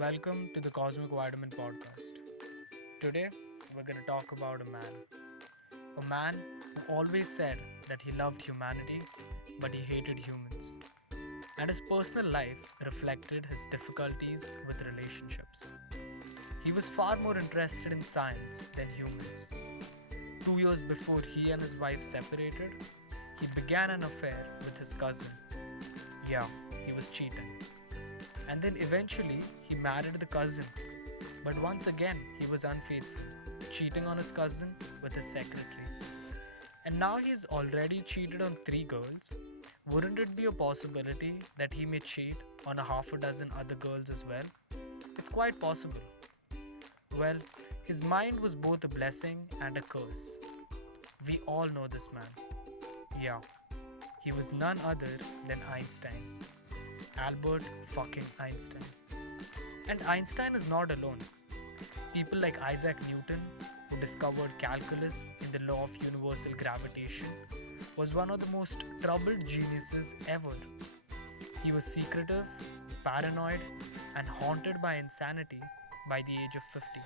Welcome to the Cosmic Vitamin Podcast. Today, we're going to talk about a man. A man who always said that he loved humanity, but he hated humans. And his personal life reflected his difficulties with relationships. He was far more interested in science than humans. 2 years before he and his wife separated, he began an affair with his cousin. Yeah, he was cheating. And then eventually he married the cousin. But once again, he was unfaithful, cheating on his cousin with his secretary. And now he's already cheated on 3 girls. Wouldn't it be a possibility that he may cheat on a half a dozen other girls as well? It's quite possible. Well, his mind was both a blessing and a curse. We all know this man. Yeah, he was none other than Einstein. Albert fucking Einstein. And Einstein is not alone. People like Isaac Newton, who discovered calculus in the law of universal gravitation, was one of the most troubled geniuses ever. He was secretive, paranoid, and haunted by insanity by the age of 50.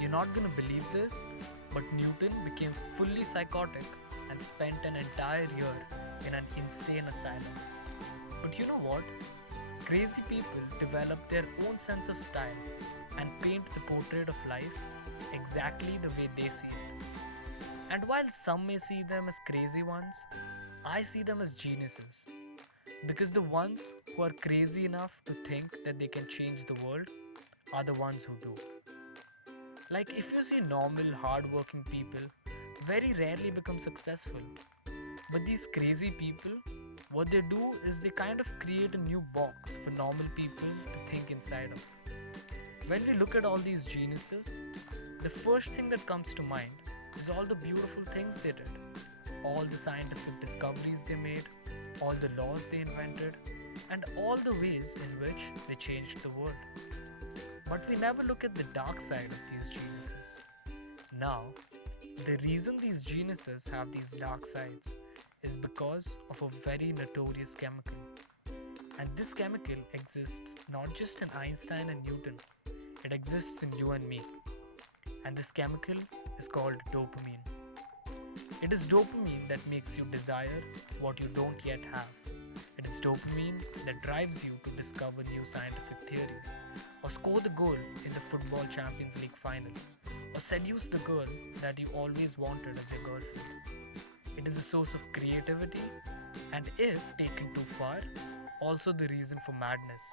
You're not gonna believe this, but Newton became fully psychotic and spent an entire year in an insane asylum. But you know what? Crazy people develop their own sense of style and paint the portrait of life exactly the way they see it. And while some may see them as crazy ones, I see them as geniuses. Because the ones who are crazy enough to think that they can change the world are the ones who do. Like if you see normal, hardworking people very rarely become successful. But these crazy people, what they do is they kind of create a new box for normal people to think inside of. When we look at all these geniuses, the first thing that comes to mind is all the beautiful things they did, all the scientific discoveries they made, all the laws they invented, and all the ways in which they changed the world. But we never look at the dark side of these geniuses. Now, the reason these geniuses have these dark sides is because of a very notorious chemical. And this chemical exists not just in Einstein and Newton, it exists in you and me. And this chemical is called dopamine. It is dopamine that makes you desire what you don't yet have. It is dopamine that drives you to discover new scientific theories, or score the goal in the Football Champions League final, or seduce the girl that you always wanted as your girlfriend. It is a source of creativity and, if taken too far, also the reason for madness.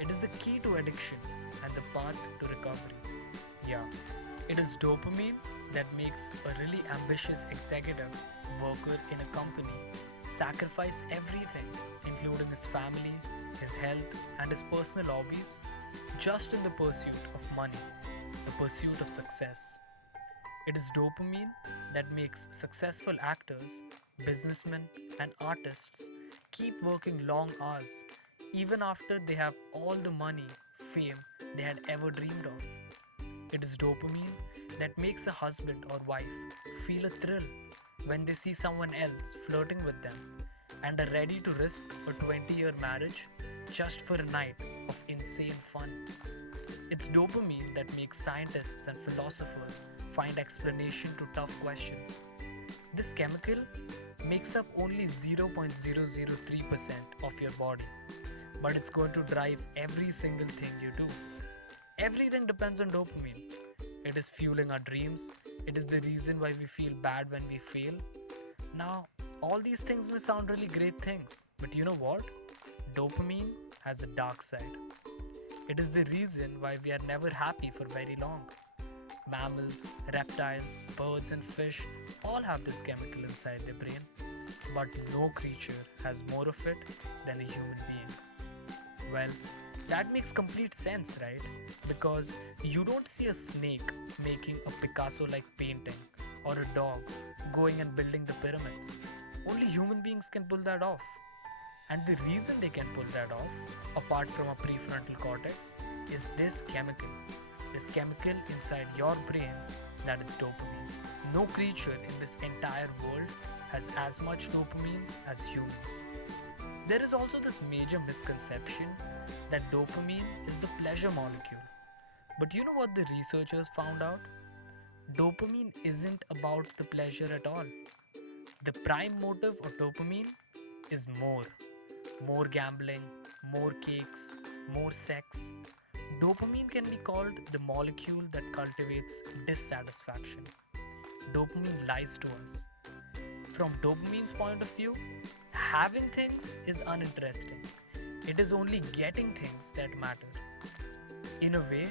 It is the key to addiction and the path to recovery. Yeah, it is dopamine that makes a really ambitious executive worker in a company sacrifice everything, including his family, his health, and his personal hobbies, just in the pursuit of money, the pursuit of success. It is dopamine that makes successful actors, businessmen, and artists keep working long hours even after they have all the money, fame they had ever dreamed of. It is dopamine that makes a husband or wife feel a thrill when they see someone else flirting with them and are ready to risk a 20-year marriage just for a night of insane fun. It's dopamine that makes scientists and philosophers find explanation to tough questions. This chemical makes up only 0.003% of your body, but it's going to drive every single thing you do. Everything depends on dopamine. It is fueling our dreams. It is the reason why we feel bad when we fail. Now, all these things may sound really great things, but you know what? Dopamine has a dark side. It is the reason why we are never happy for very long. Mammals, reptiles, birds, and fish all have this chemical inside their brain, but no creature has more of it than a human being. Well, that makes complete sense, right? Because you don't see a snake making a Picasso like painting or a dog going and building the pyramids. Only human beings can pull that off. And the reason they can pull that off, apart from a prefrontal cortex, is this chemical. This chemical inside your brain, that is dopamine. No creature in this entire world has as much dopamine as humans. There is also this major misconception that dopamine is the pleasure molecule. But you know what the researchers found out? Dopamine isn't about the pleasure at all. The prime motive of dopamine is more. More gambling, more cakes, more sex. Dopamine can be called the molecule that cultivates dissatisfaction. Dopamine lies to us. From dopamine's point of view, having things is uninteresting. It is only getting things that matter. In a way,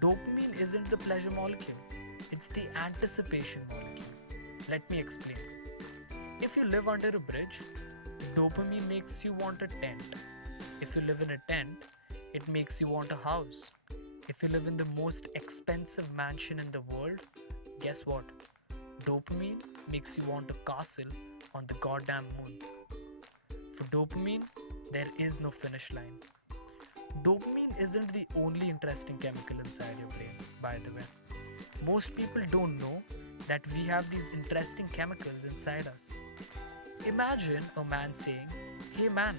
dopamine isn't the pleasure molecule, it's the anticipation molecule. Let me explain. If you live under a bridge, dopamine makes you want a tent. If you live in a tent, it makes you want a house. If you live in the most expensive mansion in the world, guess what? Dopamine makes you want a castle on the goddamn moon. For dopamine, there is no finish line. Dopamine isn't the only interesting chemical inside your brain, by the way. Most people don't know that we have these interesting chemicals inside us. Imagine a man saying, "Hey man,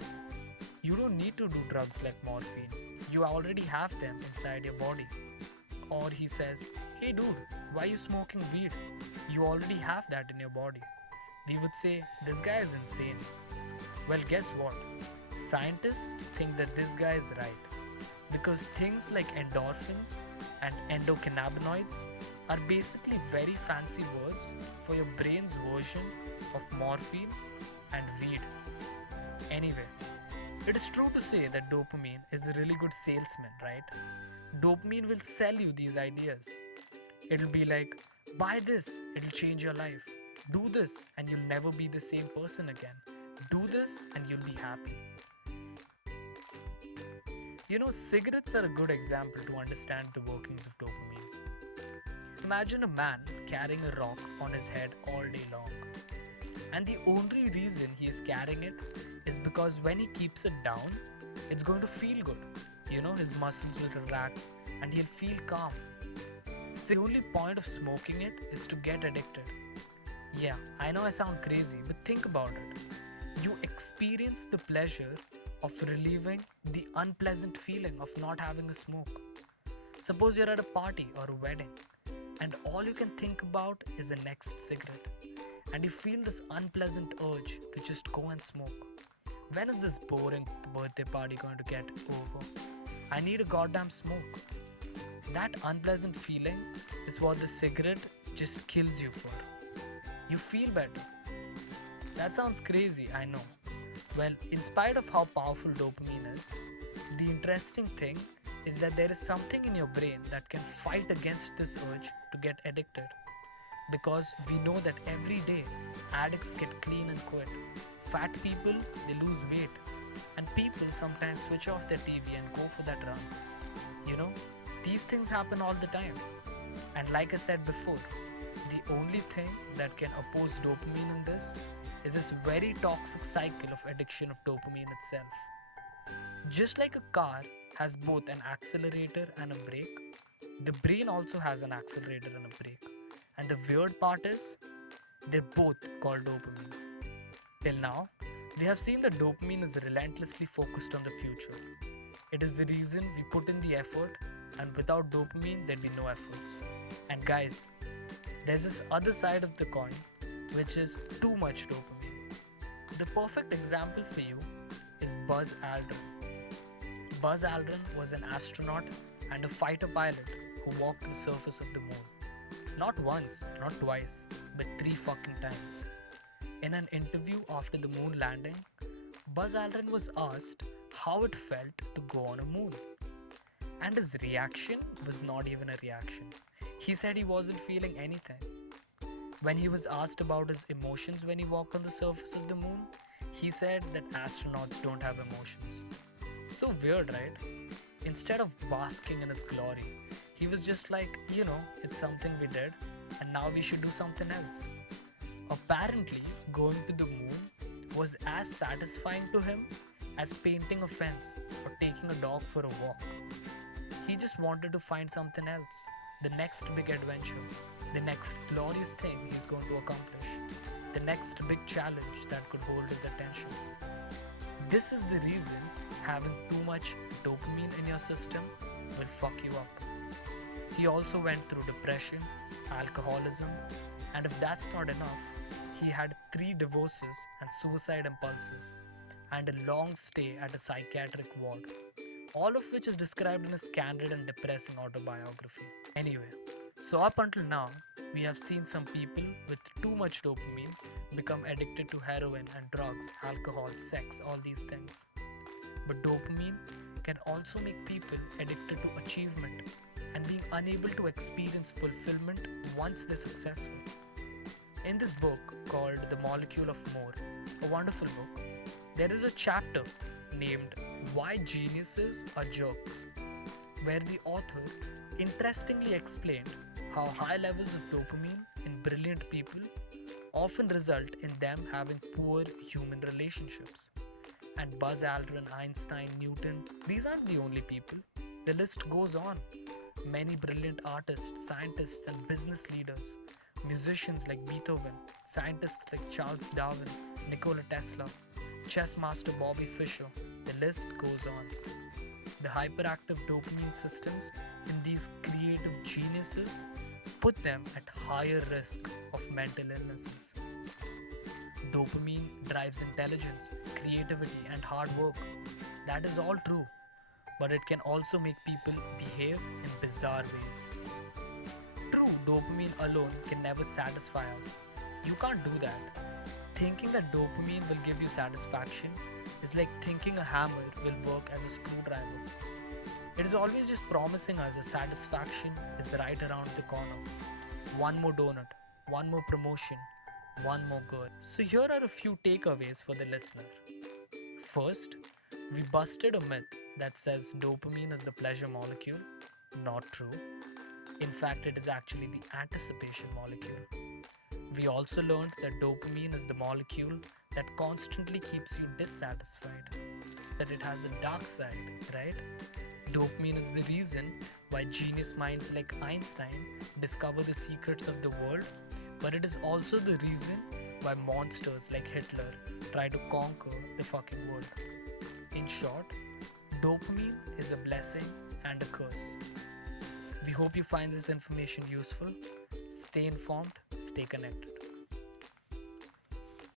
you don't need to do drugs like morphine. You already have them inside your body." Or he says, "Hey dude, why are you smoking weed? You already have that in your body." We would say, "This guy is insane." Well, guess what? Scientists think that this guy is right. Because things like endorphins and endocannabinoids are basically very fancy words for your brain's version of morphine and weed. Anyway, it is true to say that dopamine is a really good salesman, right? Dopamine will sell you these ideas. It'll be like, buy this, it'll change your life. Do this and you'll never be the same person again. Do this and you'll be happy. You know, cigarettes are a good example to understand the workings of dopamine. Imagine a man carrying a rock on his head all day long. And the only reason he is carrying it is because when he keeps it down, it's going to feel good. You know, his muscles will relax and he'll feel calm. So the only point of smoking it is to get addicted. Yeah, I know I sound crazy, but think about it. You experience the pleasure of relieving the unpleasant feeling of not having a smoke. Suppose you're at a party or a wedding and all you can think about is the next cigarette, and you feel this unpleasant urge to just go and smoke. When is this boring birthday party going to get over? I need a goddamn smoke. That unpleasant feeling is what the cigarette just kills you for. You feel better. That sounds crazy, I know. Well, in spite of how powerful dopamine is, the interesting thing is that there is something in your brain that can fight against this urge to get addicted. Because we know that every day addicts get clean and quit. Fat people, they lose weight. And people sometimes switch off their TV and go for that run. You know, these things happen all the time. And like I said before, the only thing that can oppose dopamine in this is this very toxic cycle of addiction of dopamine itself. Just like a car has both an accelerator and a brake, the brain also has an accelerator and a brake. And the weird part is, they're both called dopamine. Till now, we have seen that dopamine is relentlessly focused on the future. It is the reason we put in the effort, and without dopamine, there'd be no efforts. And guys, there's this other side of the coin, which is too much dopamine. The perfect example for you is Buzz Aldrin. Buzz Aldrin was an astronaut and a fighter pilot who walked the surface of the moon. Not once, not twice, but 3 fucking times. In an interview after the moon landing, Buzz Aldrin was asked how it felt to go on a moon. And his reaction was not even a reaction. He said he wasn't feeling anything. When he was asked about his emotions when he walked on the surface of the moon, he said that astronauts don't have emotions. So weird, right? Instead of basking in his glory, he was just like, it's something we did and now we should do something else. Apparently, going to the moon was as satisfying to him as painting a fence or taking a dog for a walk. He just wanted to find something else, the next big adventure, the next glorious thing he's going to accomplish, the next big challenge that could hold his attention. This is the reason having too much dopamine in your system will fuck you up. He also went through depression, alcoholism, and if that's not enough, he had 3 divorces and suicide impulses, and a long stay at a psychiatric ward, all of which is described in his candid and depressing autobiography. Anyway, so up until now, we have seen some people with too much dopamine become addicted to heroin and drugs, alcohol, sex, all these things. But dopamine can also make people addicted to achievement and being unable to experience fulfillment once they're successful. In this book called The Molecule of More, a wonderful book, there is a chapter named Why Geniuses Are Jerks, where the author interestingly explained how high levels of dopamine in brilliant people often result in them having poor human relationships. And Buzz Aldrin, Einstein, Newton, these aren't the only people. The list goes on. Many brilliant artists, scientists, and business leaders, musicians like Beethoven, scientists like Charles Darwin, Nikola Tesla, chess master Bobby Fischer, the list goes on. The hyperactive dopamine systems in these creative geniuses put them at higher risk of mental illnesses. Dopamine drives intelligence, creativity, and hard work. That is all true, but it can also make people behave in bizarre ways. True, dopamine alone can never satisfy us. You can't do that. Thinking that dopamine will give you satisfaction is like thinking a hammer will work as a screwdriver. It is always just promising us that satisfaction is right around the corner. One more donut, one more promotion, one more girl. So here are a few takeaways for the listener. First, we busted a myth that says dopamine is the pleasure molecule. Not true. In fact, it is actually the anticipation molecule. We also learned that dopamine is the molecule that constantly keeps you dissatisfied. That it has a dark side, right? Dopamine is the reason why genius minds like Einstein discover the secrets of the world, but it is also the reason why monsters like Hitler try to conquer the fucking world. In short, dopamine is a blessing and a curse. We hope you find this information useful. Stay informed, stay connected.